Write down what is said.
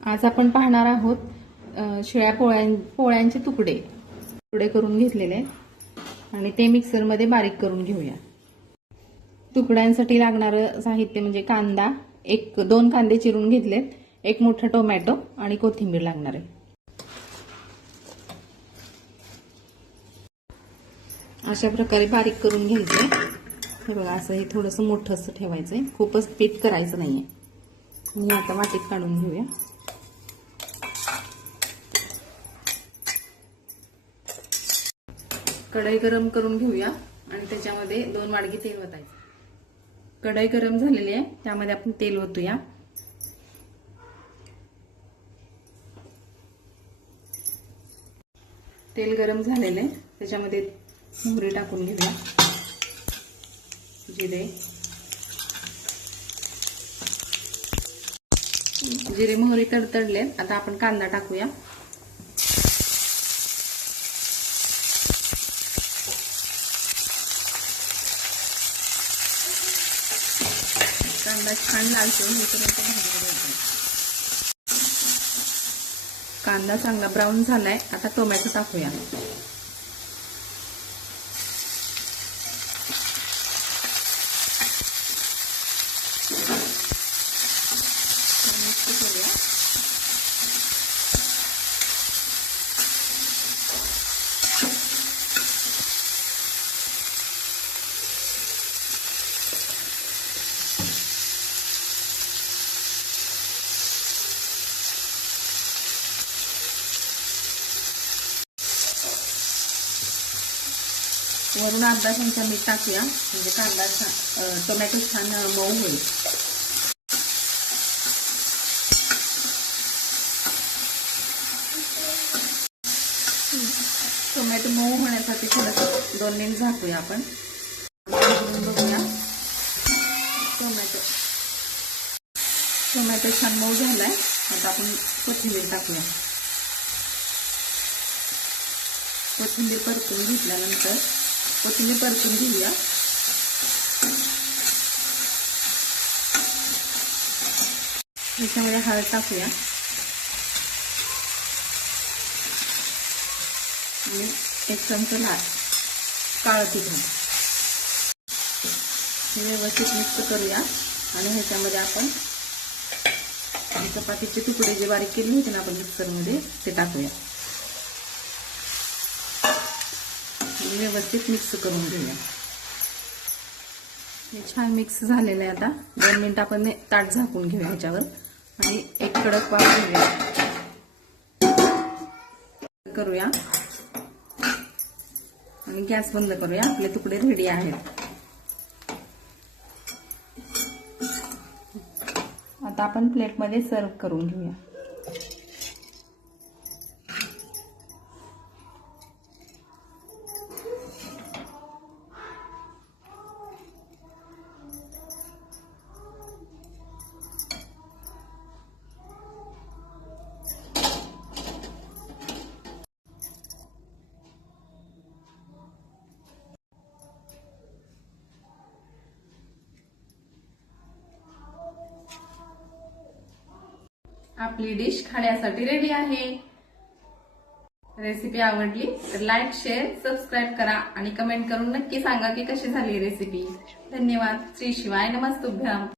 आज आपण पाहणार आहोत शिळ्या पोळ्यां पोळ्यांचे तुकडे. तुकडे करून घेतलेले आहेत. आणि ते मिक्सरमध्ये बारीक करून घेऊया. तुकड्यांसाठी लागणारं साहित्य म्हणजे कांदा. एक दोन कांदे चिरून घेतलेत. एक मोठा टोमॅटो आणि कोथिंबीर लागणार आहे. अशा प्रकारे बारीक करून घ्यायचंय हे बघा असं हे थोडंसं मोठं असं ठेवायचंय. खूपच पीठ करायचं नाहीये. मी आता वाटीत काढून घेऊया. कढई गरम करून घेऊया आणि त्याच्यामध्ये दोन वाडगी तेल ओतायचं. कढई गरम झालेली आहे त्यामध्ये आपण तेल ओतूया. तेल गरम झालेलं आहे त्याच्यामध्ये मोहरी टाकून घेऊया. जिरे. जिरे मोहरी तडतडले आता आपण कांदा टाकूया. कांदा छान लालसर होईपर्यंत भाजून घ्यायचा कांदा चांगला ब्राऊन झालाय. आता टोमॅटो टाकूया. मिक्स करूया वरून अर्धा चमचा मीठ टाकूया. म्हणजे कांदा छान टोमॅटो छान मऊ होईल. टोमॅटो मऊ होण्यासाठी थोडंसं दोन मिनिट झाकूया आपण. बघूया. टोमॅटो टोमॅटो छान मऊ झालाय. आता आपण कोथिंबीर टाकूया. कोथिंबीर परतून घेतल्यानंतर कोथिंबीर परतून घेऊया. याच्यामध्ये हळद टाकूया. आणि एक चमचा लाल काळं तिथं हे व्यवस्थित मिक्स करूया. आणि ह्याच्यामध्ये आपण चपातीचे तुकडे जे बारीक केले होते ना आपण मिक्सरमध्ये ते टाकूया. आणि व्यवस्थित मिक्स करून घेऊया. हे छान मिक्स झालेलं आहे आता. दोन मिनिट आपण ताट झाकून घेऊया ह्याच्यावर. आणि एक कडक वाफ घेऊया. करूया. आणि गॅस बंद करूया. आपले तुकडे रेडी आहेत. आता आपण प्लेटमध्ये सर्व करून घेऊया. आपली डिश खाण्यासाठी रेडी आहे. रेसिपी आवडली तर लाईक शेअर सबस्क्राईब करा आणि कमेंट करून नक्की सांगा की कशी झाली रेसिपी धन्यवाद. श्री शिवाय नमस्तुभ्याम.